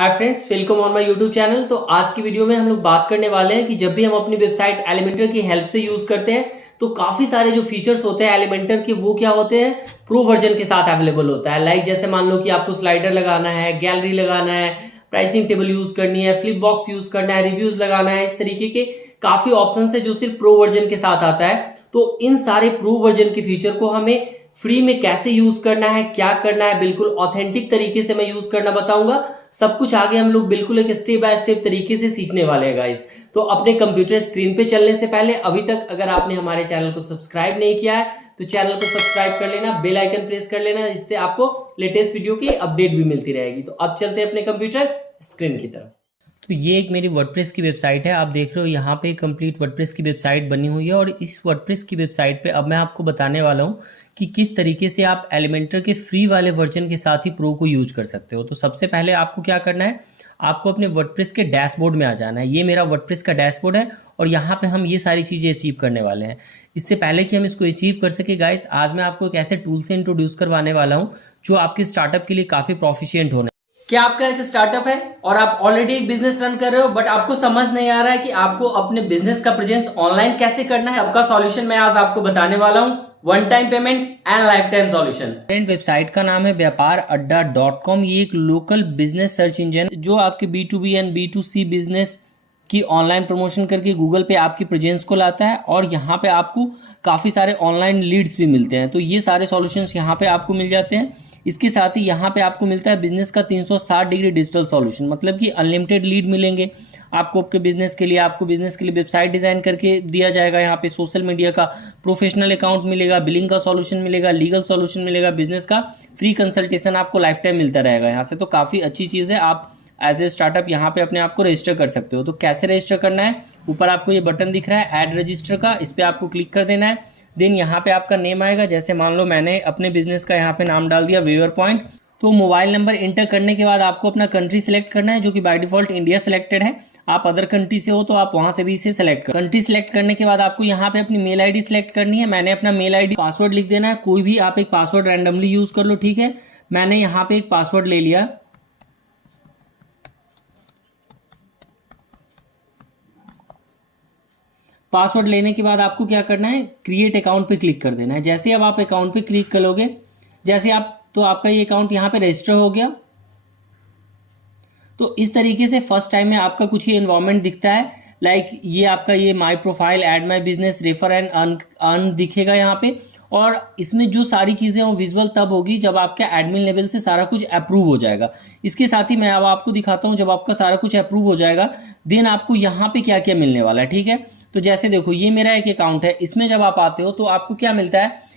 Hi friends, welcome on my YouTube channel. तो आज की वीडियो में हम लोग बात करने वाले हैं कि जब भी हम अपनी वेबसाइट एलिमेंटर की हेल्प से यूज करते हैं तो काफी सारे जो फीचर्स होते हैं एलिमेंटर के वो क्या होते हैं, प्रो वर्जन के साथ अवेलेबल होता है। लाइक जैसे मान लो कि आपको स्लाइडर लगाना है, गैलरी लगाना है, प्राइसिंग टेबल यूज करनी है, फ्लिप बॉक्स यूज करना है, रिव्यूज लगाना है, इस तरीके के काफी ऑप्शन है जो सिर्फ प्रो वर्जन के साथ आता है। तो इन सारे प्रो वर्जन के फीचर को हमें फ्री में कैसे यूज करना है, क्या करना है, बिल्कुल ऑथेंटिक तरीके से मैं यूज करना बताऊंगा। सब कुछ आगे हम लोग बिल्कुल एक स्टेप बाय स्टेप तरीके से सीखने वाले हैं गाइस। तो अपने कंप्यूटर स्क्रीन पे चलने से पहले अभी तक अगर आपने हमारे चैनल को सब्सक्राइब नहीं किया है तो चैनल को सब्सक्राइब कर लेना, बेल आइकन प्रेस कर लेना, इससे आपको लेटेस्ट वीडियो की अपडेट भी मिलती रहेगी। तो अब चलते हैं अपने कंप्यूटर स्क्रीन की तरफ। तो ये एक मेरी वर्डप्रेस की वेबसाइट है, आप देख रहे हो यहाँ पे कंप्लीट वर्डप्रेस की वेबसाइट बनी हुई है। और इस वर्डप्रेस की वेबसाइट पे अब मैं आपको बताने वाला हूँ कि किस तरीके से आप एलिमेंटर के फ्री वाले वर्जन के साथ ही प्रो को यूज कर सकते हो। तो सबसे पहले आपको क्या करना है, आपको अपने वर्डप्रेस के डैशबोर्ड में आ जाना है। ये मेरा वर्डप्रेस का डैशबोर्ड है और यहाँ पे हम ये सारी चीज़ें अचीव करने वाले हैं। इससे पहले कि हम इसको अचीव कर सके गाइस, आज मैं आपको एक ऐसे टूल से इंट्रोड्यूस करवाने वाला हूँ जो आपके स्टार्टअप के लिए काफ़ी प्रोफिशिएंट होने। क्या आपका एक स्टार्टअप है और आप ऑलरेडी एक बिजनेस रन कर रहे हो बट आपको समझ नहीं आ रहा है कि आपको अपने बिजनेस का प्रेजेंस ऑनलाइन कैसे करना है, सबका सॉल्यूशन मैं आज आपको बताने वाला हूं। One time payment and life time solution. Website का नाम है व्यापार अड्डा .com। ये एक लोकल बिजनेस सर्च इंजन जो आपके B2B एंड B2C बिजनेस की ऑनलाइन प्रमोशन करके गूगल पे आपकी प्रेजेंस को लाता है और यहाँ पे आपको काफ़ी सारे ऑनलाइन लीड्स भी मिलते हैं। तो ये सारे सॉल्यूशंस यहाँ पे आपको मिल जाते हैं। इसके साथ ही यहाँ पे आपको मिलता है बिजनेस का 360 डिग्री डिजिटल सॉल्यूशन, मतलब कि अनलिमिटेड लीड मिलेंगे आपको आपके बिजनेस के लिए। आपको बिजनेस के लिए वेबसाइट डिजाइन करके दिया जाएगा, यहाँ पे सोशल मीडिया का प्रोफेशनल अकाउंट मिलेगा, बिलिंग का सॉल्यूशन मिलेगा, लीगल सॉल्यूशन मिलेगा, बिजनेस का फ्री कंसल्टेशन आपको लाइफ टाइम मिलता रहेगा यहाँ से। तो काफ़ी अच्छी चीज़ है, आप एज ए स्टार्टअप यहाँ पे अपने आप को रजिस्टर कर सकते हो। तो कैसे रजिस्टर करना है, ऊपर आपको ये बटन दिख रहा है ऐड रजिस्टर का, इस पर आपको क्लिक कर देना है। देन यहाँ पे आपका नेम आएगा, जैसे मान लो मैंने अपने बिजनेस का यहाँ पे नाम डाल दिया वेवर पॉइंट। तो मोबाइल नंबर इंटर करने के बाद आपको अपना कंट्री सिलेक्ट करना है, जो कि बाय डिफॉल्ट इंडिया सिलेक्टेड है। आप अदर कंट्री से हो तो आप वहां से भी इसे सिलेक्ट कर। कंट्री सिलेक्ट करने के बाद आपको यहाँ पे अपनी मेल आईडी सिलेक्ट करनी है। मैंने अपना मेल आईडी, पासवर्ड लिख देना है, कोई भी आप एक पासवर्ड रैंडमली यूज कर लो, ठीक है। मैंने यहाँ पे एक पासवर्ड ले लिया। पासवर्ड लेने के बाद आपको क्या करना है, क्रिएट अकाउंट पे क्लिक कर देना है। जैसे अब आप अकाउंट पे क्लिक करोगे, जैसे आप, तो आपका ये अकाउंट यहाँ पे रजिस्टर हो गया। तो इस तरीके से फर्स्ट टाइम में आपका कुछ ही एनवायरनमेंट दिखता है। लाइक ये आपका ये my profile, add my business, refer and earn दिखेगा यहाँ पे। और इसमें जो सारी चीज़ें वो विजुअल तब होगी जब आपका एडमिन लेवल से सारा कुछ अप्रूव हो जाएगा। इसके साथ ही मैं अब आपको दिखाता हूँ, जब आपका सारा कुछ अप्रूव हो जाएगा देन आपको यहाँ पे क्या क्या मिलने वाला है, ठीक है। तो जैसे देखो ये मेरा एक अकाउंट है, इसमें जब आप आते हो तो आपको क्या मिलता है,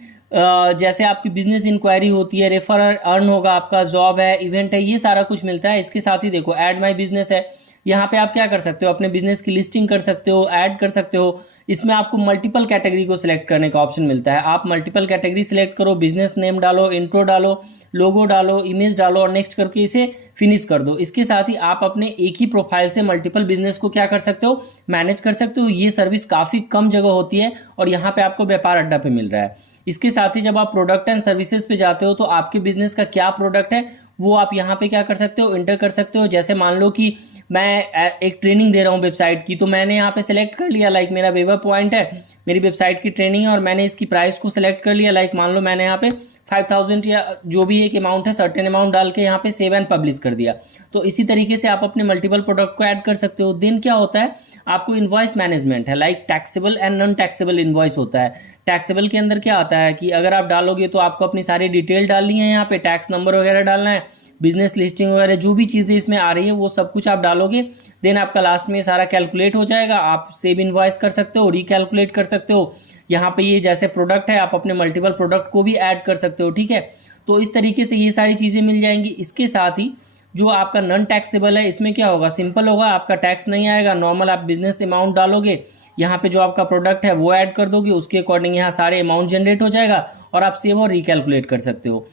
जैसे आपकी बिजनेस इंक्वायरी होती है, रेफर अर्न होगा, आपका जॉब है, इवेंट है, ये सारा कुछ मिलता है। इसके साथ ही देखो ऐड माय बिजनेस है, यहाँ पे आप क्या कर सकते हो, अपने बिजनेस की लिस्टिंग कर सकते हो, ऐड कर सकते हो। इसमें आपको मल्टीपल कैटेगरी को सिलेक्ट करने का ऑप्शन मिलता है। आप मल्टीपल कैटेगरी सिलेक्ट करो, बिजनेस नेम डालो, इंट्रो डालो, लोगो डालो, इमेज डालो और नेक्स्ट करके इसे फिनिश कर दो। इसके साथ ही आप अपने एक ही प्रोफाइल से मल्टीपल बिजनेस को क्या कर सकते हो, मैनेज कर सकते हो। ये सर्विस काफ़ी कम जगह होती है और यहाँ पे आपको व्यापार अड्डा पे मिल रहा है। इसके साथ ही जब आप प्रोडक्ट एंड सर्विसेज पे जाते हो तो आपके बिजनेस का क्या प्रोडक्ट है वो आप यहाँ पे क्या कर सकते हो, इंटर कर सकते हो। जैसे मान लो कि मैं एक ट्रेनिंग दे रहा हूँ वेबसाइट की, तो मैंने यहाँ पे सिलेक्ट कर लिया, लाइक मेरा वेबर पॉइंट है, मेरी वेबसाइट की ट्रेनिंग है और मैंने इसकी प्राइस को सिलेक्ट कर लिया। लाइक मान लो मैंने यहाँ पे 5000 या जो भी एक अमाउंट है, सर्टेन अमाउंट डाल के यहाँ पे सेव एंड पब्लिश कर दिया। तो इसी तरीके से आप अपने मल्टीपल प्रोडक्ट को ऐड कर सकते हो। दिन क्या होता है, आपको इनवॉइस मैनेजमेंट है, like taxable and non taxable invoice होता है। टैक्सेबल के अंदर क्या आता है कि अगर आप डालोगे तो आपको अपनी सारी डिटेल डालनी है, यहाँ पे टैक्स नंबर वगैरह डालना है, बिजनेस लिस्टिंग वगैरह जो भी चीज़ें इसमें आ रही है वो सब कुछ आप डालोगे। देन आपका लास्ट में सारा कैलकुलेट हो जाएगा, आप सेव इनवॉइस कर सकते हो, रिकैलकुलेट कर सकते हो। यहाँ पे ये जैसे प्रोडक्ट है, आप अपने मल्टीपल प्रोडक्ट को भी ऐड कर सकते हो, ठीक है। तो इस तरीके से ये सारी चीज़ें मिल जाएंगी। इसके साथ ही जो आपका नॉन टैक्सेबल है, इसमें क्या होगा, सिंपल होगा, आपका टैक्स नहीं आएगा। नॉर्मल आप बिजनेस अमाउंट डालोगे, यहाँ पे जो आपका प्रोडक्ट है वो ऐड कर दोगे, उसके अकॉर्डिंग यहाँ सारे अमाउंट जनरेट हो जाएगा और आप सेव और रिकैलकुलेट कर सकते हो।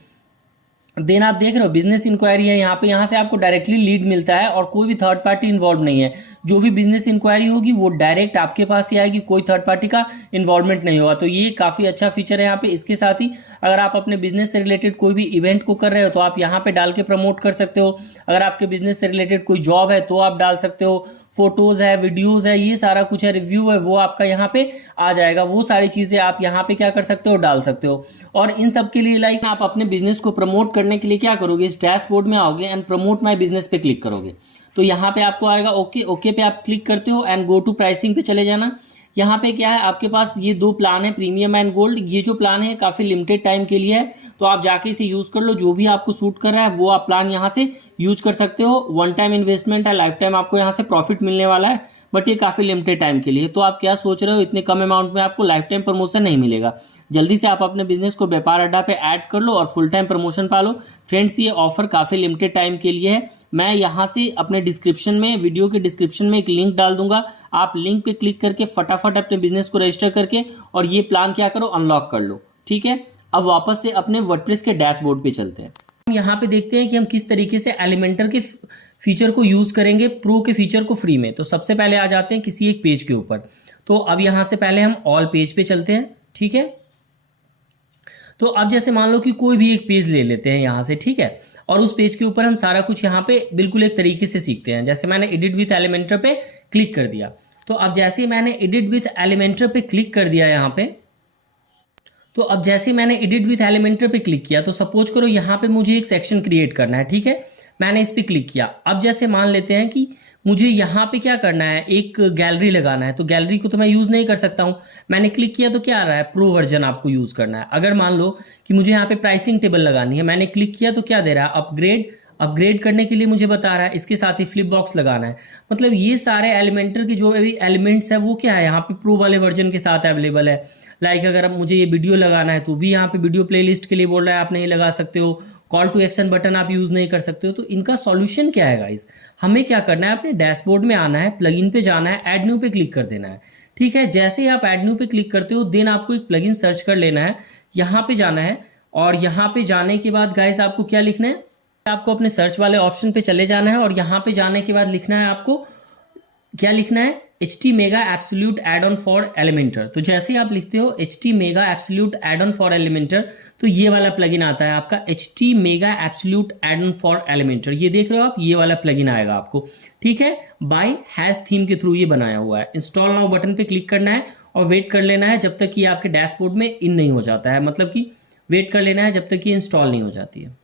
देन आप देख रहे हो बिजनेस इंक्वायरी है यहाँ पे, यहाँ से आपको डायरेक्टली लीड मिलता है और कोई भी थर्ड पार्टी इन्वॉल्व नहीं है। जो भी बिजनेस इंक्वायरी होगी वो डायरेक्ट आपके पास ही आएगी, कोई थर्ड पार्टी का इन्वॉल्वमेंट नहीं होगा। तो ये काफ़ी अच्छा फीचर है यहाँ पे। इसके साथ ही अगर आप अपने बिजनेस से रिलेटेड कोई भी इवेंट को कर रहे हो तो आप यहाँ पे डाल के प्रमोट कर सकते हो। अगर आपके बिजनेस से रिलेटेड कोई जॉब है तो आप डाल सकते हो। फोटोज है, वीडियोज है, ये सारा कुछ है, रिव्यू है, वो आपका यहाँ पे आ जाएगा। वो सारी चीजें आप यहाँ पे क्या कर सकते हो, डाल सकते हो। और इन सब के लिए लाइक आप अपने बिजनेस को प्रमोट करने के लिए क्या करोगे, इस डैशबोर्ड में आओगे एंड प्रमोट माय बिजनेस पे क्लिक करोगे। तो यहाँ पे आपको आएगा ओके, ओके पे आप क्लिक करते हो एंड गो टू प्राइसिंग पे चले जाना। यहाँ पे क्या है, आपके पास ये दो प्लान है, प्रीमियम एंड गोल्ड। ये जो प्लान है काफ़ी लिमिटेड टाइम के लिए है, तो आप जाके इसे यूज़ कर लो। जो भी आपको सूट कर रहा है वो आप प्लान यहाँ से यूज कर सकते हो। वन टाइम इन्वेस्टमेंट है, लाइफ टाइम आपको यहाँ से प्रॉफिट मिलने वाला है, बट ये काफ़ी लिमिटेड टाइम के लिए। तो आप क्या सोच रहे हो, इतने कम अमाउंट में आपको लाइफ टाइम प्रमोशन नहीं मिलेगा। जल्दी से आप अपने बिजनेस को व्यापार अड्डा पे ऐड कर लो और फुल टाइम प्रमोशन पा लो। फ्रेंड्स, ये ऑफर काफ़ी लिमिटेड टाइम के लिए है। मैं यहाँ से अपने डिस्क्रिप्शन में, वीडियो के डिस्क्रिप्शन में एक लिंक डाल दूंगा। आप लिंक पे क्लिक करके फटाफट अपने बिजनेस को रजिस्टर करके और ये प्लान क्या करो, अनलॉक कर लो। ठीक है, अब वापस से अपने वर्डप्रेस के डैशबोर्ड पे चलते हैं। हम यहाँ पे देखते हैं कि हम किस तरीके से एलिमेंटर के फीचर को यूज़ करेंगे, प्रो के फीचर को फ्री में। तो सबसे पहले आ जाते हैं किसी एक पेज के ऊपर। तो अब यहाँ से पहले हम ऑल पेज पे चलते हैं। ठीक है, तो अब जैसे मान लो कि कोई भी एक पेज ले लेते हैं यहाँ से, ठीक है, और उस पेज के ऊपर हम सारा कुछ यहाँ पे बिल्कुल एक तरीके से सीखते हैं। जैसे मैंने एडिट विथ एलिमेंटर पे क्लिक कर दिया, तो अब जैसे ही मैंने एडिट विथ एलिमेंटर पे क्लिक कर दिया यहाँ पे, तो अब जैसे मैंने एडिट विथ एलिमेंटर पे क्लिक किया, तो सपोज करो यहाँ पे मुझे एक सेक्शन क्रिएट करना है। ठीक है, मैंने इस पे क्लिक किया। अब जैसे मान लेते हैं कि मुझे यहाँ पे क्या करना है, एक गैलरी लगाना है। तो गैलरी को तो मैं यूज़ नहीं कर सकता हूँ। मैंने क्लिक किया तो क्या आ रहा है, प्रो वर्जन आपको यूज़ करना है। अगर मान लो कि मुझे यहाँ पे प्राइसिंग टेबल लगानी है, मैंने क्लिक किया तो क्या दे रहा है, अपग्रेड। अपग्रेड करने के लिए मुझे बता रहा है, इसके साथ ही फ्लिप बॉक्स लगाना है। मतलब ये सारे एलिमेंटर के जो अभी एलिमेंट्स है वो क्या है, यहाँ पे प्रो वाले वर्जन के साथ अवेलेबल है। लाइक अगर अब मुझे ये वीडियो लगाना है तो भी यहाँ पे वीडियो प्लेलिस्ट के लिए बोल रहा है, आप नहीं लगा सकते हो। कॉल टू एक्शन बटन आप यूज़ नहीं कर सकते हो। तो इनका सॉल्यूशन क्या है गाइस, हमें क्या करना है, अपने डैशबोर्ड में आना है, प्लगइन पे जाना है, ऐड न्यू पे क्लिक कर देना है। ठीक है, जैसे ही आप ऐड न्यू पे क्लिक करते हो, देन आपको एक प्लगइन सर्च कर लेना है, यहाँ पे जाना है। और यहाँ पे जाने के बाद गाइस आपको क्या लिखना है, आपको अपने सर्च वाले ऑप्शन पे चले जाना है और यहाँ पे जाने के बाद लिखना है, आपको क्या लिखना है, HT mega absolute add on for Elementor. तो जैसे ही आप लिखते हो HT mega absolute add on for Elementor, तो ये वाला प्लगइन आता है आपका HT mega absolute add on for Elementor. ये देख रहे हो आप, ये वाला प्लगइन आएगा आपको। ठीक है, बाय हैश थीम के थ्रू ये बनाया हुआ है। इंस्टॉल नाउ बटन पे क्लिक करना है और वेट कर लेना है जब तक कि आपके डैशबोर्ड में इन नहीं हो जाता है। मतलब कि वेट कर लेना है जब तक कि इंस्टॉल नहीं हो जाती है।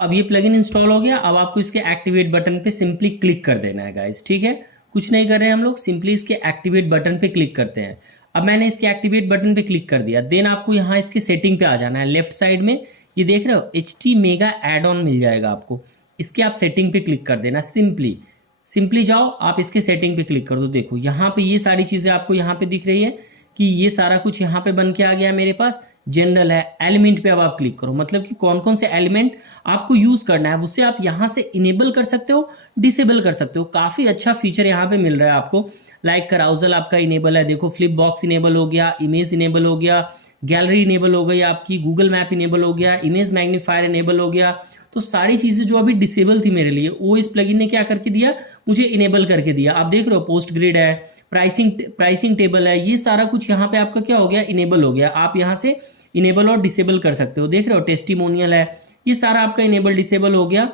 अब ये प्लगइन इंस्टॉल हो गया। अब आपको इसके एक्टिवेट बटन पे सिंपली क्लिक कर देना है गाइस। ठीक है, कुछ नहीं कर रहे हैं हम लोग, सिंपली इसके एक्टिवेट बटन पे क्लिक करते हैं। अब मैंने इसके एक्टिवेट बटन पे क्लिक कर दिया। देन आपको यहाँ इसके सेटिंग पे आ जाना है। लेफ्ट साइड में ये देख रहे हो HT मेगा एड ऑन मिल जाएगा आपको। इसके आप सेटिंग पे क्लिक कर देना। सिंपली जाओ, आप इसके सेटिंग पे क्लिक कर दो। देखो यहाँ पे ये सारी चीज़ें आपको यहाँ पे दिख रही है कि ये सारा कुछ यहाँ पे बन के आ गया मेरे पास। जनरल है, एलिमेंट पे अब आप क्लिक करो। मतलब कि कौन कौन से एलिमेंट आपको यूज़ करना है उससे आप यहाँ से इनेबल कर सकते हो, डिसेबल कर सकते हो। काफ़ी अच्छा फीचर यहाँ पे मिल रहा है आपको। लाइक कराउजल आपका इनेबल है, देखो फ्लिप बॉक्स इनेबल हो गया, इमेज इनेबल हो गया, गैलरी इनेबल हो गई आपकी, गूगल मैप इनेबल हो गया, इमेज मैग्नीफायर इनेबल हो गया। तो सारी चीज़ें जो अभी डिसेबल थी मेरे लिए, वो इस प्लगइन ने क्या करके दिया, मुझे इनेबल करके दिया। आप देख रहे हो पोस्ट ग्रिड है, प्राइसिंग टेबल है, ये सारा कुछ यहाँ पे आपका क्या हो गया, इनेबल हो गया। आप यहाँ से इनेबल और डिसेबल कर सकते हो। देख रहे हो टेस्टिमोनियल है, ये सारा आपका इनेबल डिसेबल हो गया।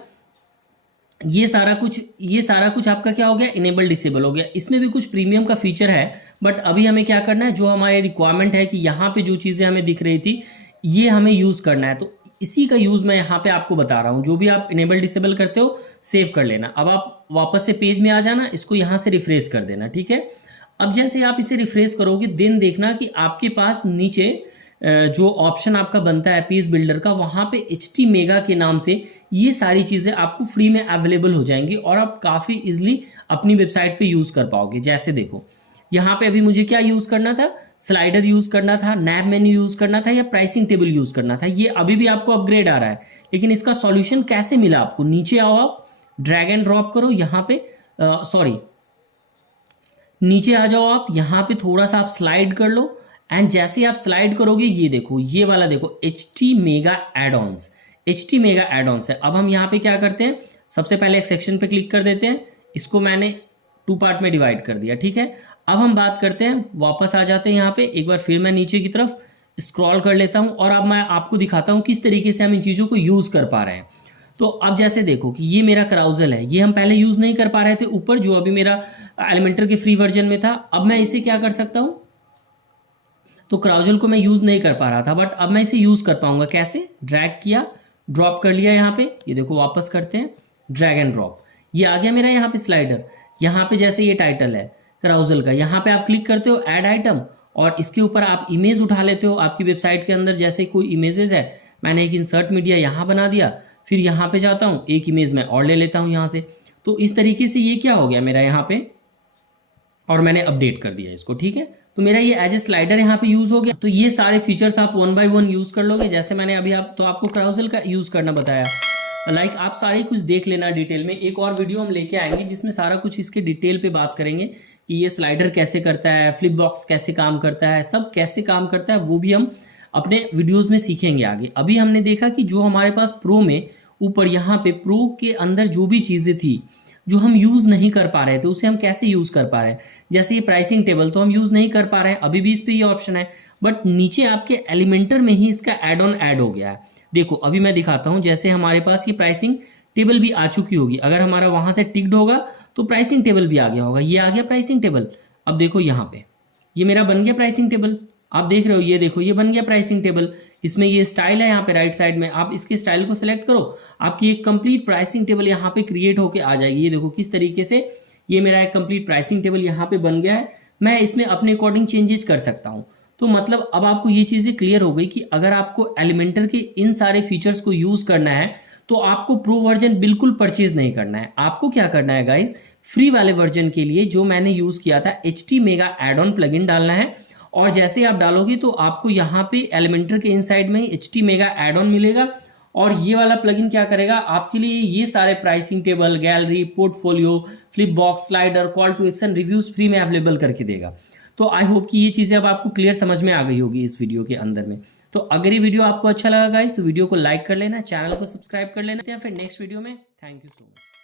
ये सारा कुछ आपका क्या हो गया, इनेबल डिसेबल हो गया। इसमें भी कुछ प्रीमियम का फीचर है, बट अभी हमें क्या करना है, जो हमारे रिक्वायरमेंट है कि यहाँ पे जो चीज़ें हमें दिख रही थी ये हमें यूज़ करना है। तो इसी का यूज़ मैं यहाँ पे आपको बता रहा हूँ। जो भी आप इनेबल डिसेबल करते हो सेव कर लेना। अब आप वापस से पेज में आ जाना, इसको यहाँ से रिफ्रेश कर देना। ठीक है, अब जैसे आप इसे रिफ्रेश करोगे, देन देखना कि आपके पास नीचे जो ऑप्शन आपका बनता है पेज बिल्डर का, वहाँ पे HT मेगा के नाम से ये सारी चीज़ें आपको फ्री में अवेलेबल हो जाएंगी और आप काफ़ी इजीली अपनी वेबसाइट पे यूज़ कर पाओगे। जैसे देखो यहाँ पे अभी मुझे क्या यूज़ करना था, स्लाइडर यूज़ करना था, नैब मेन्यू यूज़ करना था या प्राइसिंग टेबल यूज़ करना था। ये अभी भी आपको अपग्रेड आ रहा है, लेकिन इसका सॉल्यूशन कैसे मिला आपको, नीचे आओ, आप ड्रैग एंड ड्रॉप करो यहाँ पे, नीचे आ जाओ आप, यहाँ पे थोड़ा सा आप स्लाइड कर लो एंड जैसे आप स्लाइड करोगे ये देखो, ये वाला देखो HT mega add ons. HT mega add ons है। अब हम यहाँ पे क्या करते हैं, सबसे पहले एक सेक्शन पे क्लिक कर देते हैं, इसको मैंने 2 पार्ट में डिवाइड कर दिया, ठीक है। अब हम बात करते हैं, वापस आ जाते हैं यहाँ पे, एक बार फिर मैं नीचे की तरफ स्क्रॉल कर लेता हूँ और अब मैं आपको दिखाता हूँ किस तरीके से हम इन चीज़ों को यूज़ कर पा रहे हैं। तो अब जैसे देखो कि ये मेरा कराउजल है, ये हम पहले यूज़ नहीं कर पा रहे थे ऊपर, जो अभी मेरा एलिमेंटर के फ्री वर्जन में था। अब मैं इसे क्या कर सकता हूँ, तो कराउजल को मैं यूज़ नहीं कर पा रहा था, बट अब मैं इसे यूज़ कर पाऊंगा। कैसे, ड्रैग किया, ड्रॉप कर लिया यहाँ पे, ये देखो वापस करते हैं, ड्रैग एंड ड्रॉप, ये आ गया मेरा यहाँ पे स्लाइडर। यहाँ पे जैसे ये टाइटल है कराउजल का, यहाँ पे आप क्लिक करते हो ऐड आइटम और इसके ऊपर आप इमेज उठा लेते हो आपकी वेबसाइट के अंदर। जैसे कोई इमेजेस है, मैंने एक इंसर्ट मीडिया यहाँ बना दिया, फिर यहाँ पे जाता हूँ, एक इमेज मैं और ले लेता हूँ यहाँ से। तो इस तरीके से ये क्या हो गया मेरा यहाँ पे, और मैंने अपडेट कर दिया इसको, ठीक है। तो मेरा ये एज ए स्लाइडर यहाँ पे यूज हो गया। तो ये सारे फीचर्स आप 1 बाय 1 यूज कर लोगे, जैसे मैंने अभी आपको कराउजल का यूज करना बताया। आप सारे कुछ देख लेना डिटेल में। एक और वीडियो हम लेके आएंगे जिसमें सारा कुछ इसके डिटेल पे बात करेंगे कि ये स्लाइडर कैसे करता है, फ्लिप बॉक्स कैसे काम करता है, सब कैसे काम करता है, वो भी हम अपने वीडियोज में सीखेंगे आगे। अभी हमने देखा कि जो हमारे पास प्रो में ऊपर यहाँ पे प्रो के अंदर जो भी चीज़ें थी जो हम यूज़ नहीं कर पा रहे थे, उसे हम कैसे यूज़ कर पा रहे हैं। जैसे ये प्राइसिंग टेबल तो हम यूज़ नहीं कर पा रहे हैं, अभी भी इस पे ये ऑप्शन है, बट नीचे आपके एलिमेंटर में ही इसका एड ऑन ऐड हो गया है। देखो अभी मैं दिखाता हूँ, जैसे हमारे पास ये प्राइसिंग टेबल भी आ चुकी होगी, अगर हमारा वहाँ से टिक्ड होगा तो प्राइसिंग टेबल भी आ गया होगा। ये आ गया प्राइसिंग टेबल। अब देखो यहाँ पे ये मेरा बन गया प्राइसिंग टेबल, आप देख रहे हो, ये देखो ये बन गया प्राइसिंग टेबल। इसमें ये स्टाइल है यहाँ पे राइट साइड में, आप इसके स्टाइल को सिलेक्ट करो, आपकी एक कंप्लीट प्राइसिंग टेबल यहाँ पे क्रिएट होके आ जाएगी। ये देखो किस तरीके से ये मेरा एक कंप्लीट प्राइसिंग टेबल यहाँ पे बन गया है। मैं इसमें अपने अकॉर्डिंग चेंजेस कर सकता हूँ। तो मतलब अब आपको ये चीज़ें क्लियर हो गई कि अगर आपको एलिमेंटर के इन सारे फीचर्स को यूज़ करना है तो आपको प्रो वर्जन बिल्कुल परचेज नहीं करना है। आपको क्या करना है गाइज, फ्री वाले वर्जन के लिए जो मैंने यूज़ किया था HT mega add on plugin डालना है, और जैसे आप डालोगे तो आपको यहाँ पे एलिमेंटर के इनसाइड में HT मेगा एड ऑन मिलेगा। और ये वाला प्लगइन क्या करेगा आपके लिए, ये सारे pricing table, gallery, portfolio, flip box, slider, call to action, reviews free में अवेलेबल करके देगा। तो आई होप कि ये चीज़ें अब आपको क्लियर समझ में आ गई होगी इस वीडियो के अंदर में। तो अगर ये वीडियो आपको अच्छा लगा गाइस तो वीडियो को लाइक कर लेना, चैनल को सब्सक्राइब कर लेना, या फिर नेक्स्ट वीडियो में। Thank you so much.